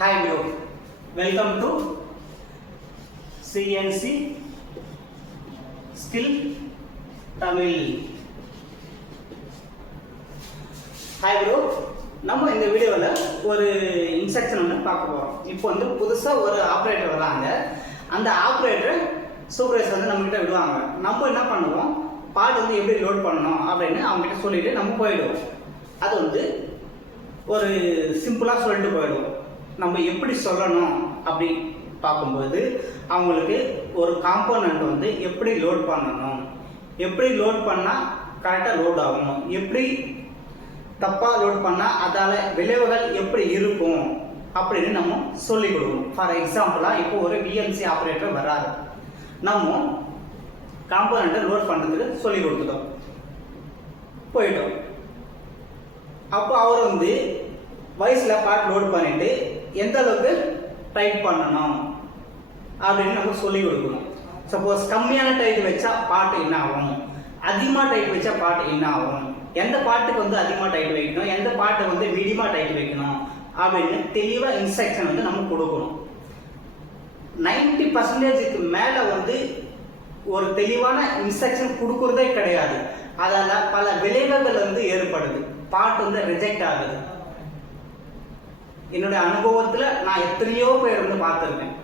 Hi bro, welcome to CNC Skill Tamil. Hi bro, நம்ம இந்த வீடியோவில் ஒரு இன்ஸ்ட்ரக்ஷன் ஒன்று பார்க்க போகிறோம். இப்போ வந்து புதுசாக ஒரு ஆப்ரேட்டர் வராங்க. அந்த ஆப்ரேட்டர் சூப்பர்வைசர் வந்து நம்மகிட்ட விடுவாங்க. நம்ம என்ன பண்ணுவோம், பார்ட் வந்து எப்படி லோட் பண்ணணும் அப்படின்னு அவங்ககிட்ட சொல்லிட்டு நம்ம போயிடுவோம். அது வந்து ஒரு சிம்பிளாக சொல்லிட்டு போயிடுவோம். நம்ம எப்படி சொல்லணும் அப்படி பார்க்கும்போது அவங்களுக்கு ஒரு காம்போனன்ட் வந்து எப்படி லோட் பண்ணணும், எப்படி லோட் பண்ணால் கரெக்டாக லோட் ஆகணும், எப்படி தப்பாக லோட் பண்ணால் அதால் விளைவுகள் எப்படி இருக்கும் அப்படின்னு நம்ம சொல்லிக் கொடுக்கணும். ஃபார் எக்ஸாம்பிளாக இப்போ ஒரு விஎன்சி ஆப்ரேட்டர் வராது, நம்ம காம்போனண்ட்டை லோட் பண்ணுறதுக்கு சொல்லி கொடுத்துட்டோம், போயிட்டோம். அப்போ அவர் வந்து வயசில் பார்ட் லோட் பண்ணிட்டு எந்த அளவுக்கு டைட் பண்ணணும் அப்படின்னு நம்ம சொல்லி கொடுக்கணும். சப்போஸ் கம்மியான டைட் வச்சா பார்ட் என்ன ஆகும், அதிகமாக டைட் வச்சா பார்ட் என்ன ஆகும், எந்த பார்ட்டுக்கு வந்து அதிகமாக டைட் வைக்கணும், எந்த பார்ட்டுக்கு வந்து மீடியமாக டைட் வைக்கணும் அப்படின்னு தெளிவாக இன்ஸ்ட்ரக்ஷன் வந்து நம்ம கொடுக்கணும். 90% மேலே வந்து ஒரு தெளிவான இன்ஸ்ட்ரக்ஷன் கொடுக்கறதே கிடையாது. அதால் பல விளைவுகள் வந்து ஏற்படுது, பார்ட் வந்து ரிஜெக்ட் ஆகுது. என்னுடைய அனுபவத்தில் நான் எத்தனையோ பேர் வந்து பார்த்துருக்கேன்.